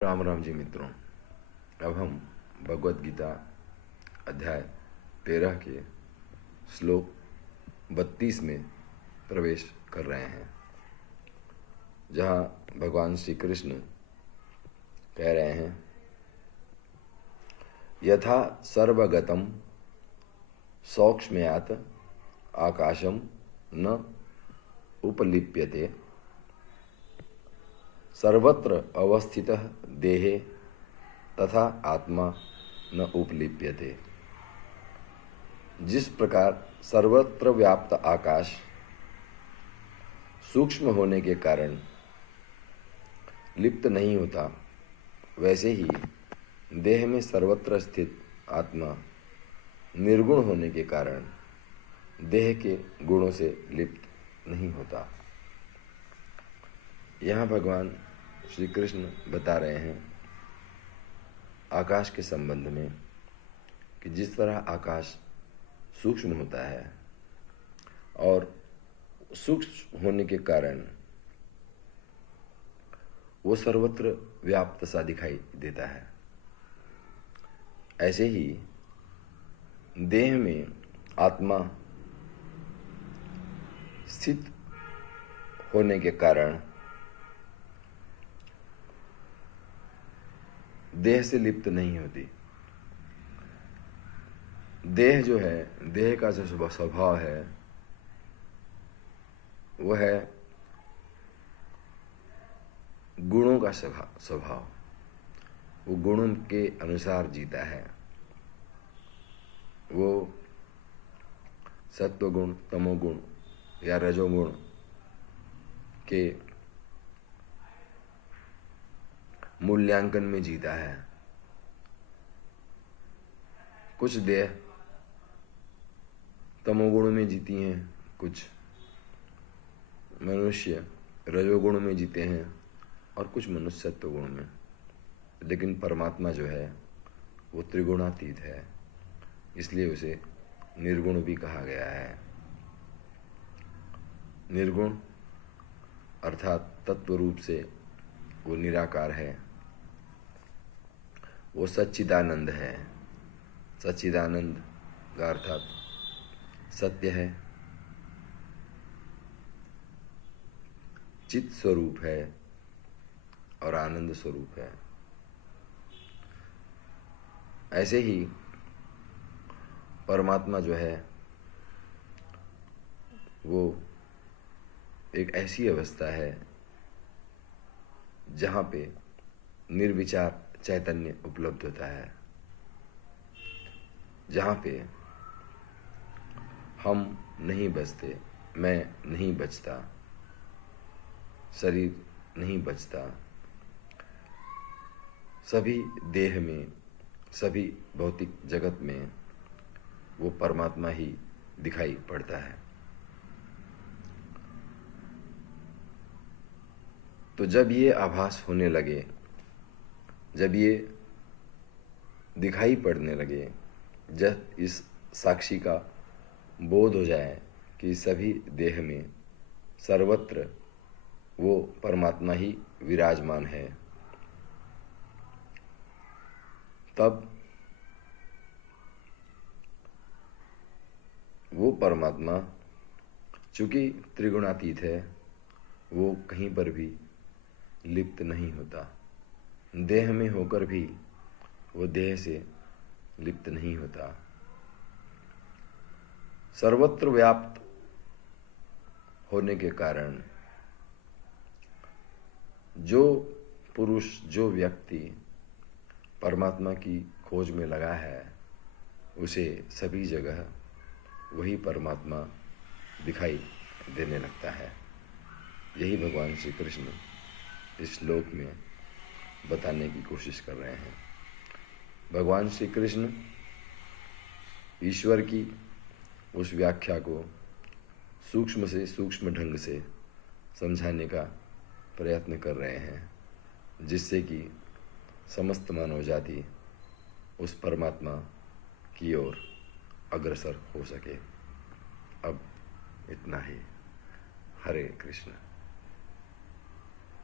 राम राम जी मित्रों, अब हम भगवत गीता अध्याय 13 के श्लोक 32 में प्रवेश कर रहे हैं, जहाँ भगवान श्री कृष्ण कह रहे हैं, यथा सर्वगतम सौक्ष्म्यात् आकाशम न उपलिप्यते सर्वत्र अवस्थितः देहे तथा आत्मा न उपलिप्यते। जिस प्रकार सर्वत्र व्याप्त आकाश सूक्ष्म होने के कारण लिप्त नहीं होता, वैसे ही देह में सर्वत्र स्थित आत्मा निर्गुण होने के कारण देह के गुणों से लिप्त नहीं होता। यहाँ भगवान श्री कृष्ण बता रहे हैं आकाश के संबंध में कि जिस तरह आकाश सूक्ष्म होता है और सूक्ष्म होने के कारण वो सर्वत्र व्याप्त सा दिखाई देता है, ऐसे ही देह में आत्मा स्थित होने के कारण देह से लिप्त नहीं होती। देह जो है, देह का जो स्वभाव है वो है गुणों का स्वभाव। वो गुणों के अनुसार जीता है। वो सत्वगुण, तमोगुण या रजोगुण के मूल्यांकन में जीता है। कुछ देह तमोगुण में जीती हैं, कुछ मनुष्य रजोगुण में जीते हैं और कुछ मनुष्य सत्वगुण में। लेकिन परमात्मा जो है वो त्रिगुणातीत है, इसलिए उसे निर्गुण भी कहा गया है। निर्गुण अर्थात तत्व रूप से वो निराकार है, वो सच्चिदानंद है। सच्चिदानंद का अर्थात सत्य है, चित स्वरूप है और आनंद स्वरूप है। ऐसे ही परमात्मा जो है वो एक ऐसी अवस्था है जहाँ पे निर्विचार चैतन्य उपलब्ध होता है, जहाँ पे हम नहीं बचते, मैं नहीं बचता, शरीर नहीं बचता। सभी देह में, सभी भौतिक जगत में वो परमात्मा ही दिखाई पड़ता है। तो जब ये आभास होने लगे, जब ये दिखाई पड़ने लगे, जब इस साक्षी का बोध हो जाए कि सभी देह में सर्वत्र वो परमात्मा ही विराजमान है, तब वो परमात्मा चूंकि त्रिगुणातीत है, वो कहीं पर भी लिप्त नहीं होता। देह में होकर भी वो देह से लिप्त नहीं होता। सर्वत्र व्याप्त होने के कारण जो पुरुष, जो व्यक्ति परमात्मा की खोज में लगा है, उसे सभी जगह वही परमात्मा दिखाई देने लगता है। यही भगवान श्री कृष्ण इस श्लोक में बताने की कोशिश कर रहे हैं। भगवान श्री कृष्ण ईश्वर की उस व्याख्या को सूक्ष्म से सूक्ष्म ढंग से समझाने का प्रयत्न कर रहे हैं, जिससे कि समस्त मानव जाति उस परमात्मा की ओर अग्रसर हो सके। अब इतना ही। हरे कृष्ण।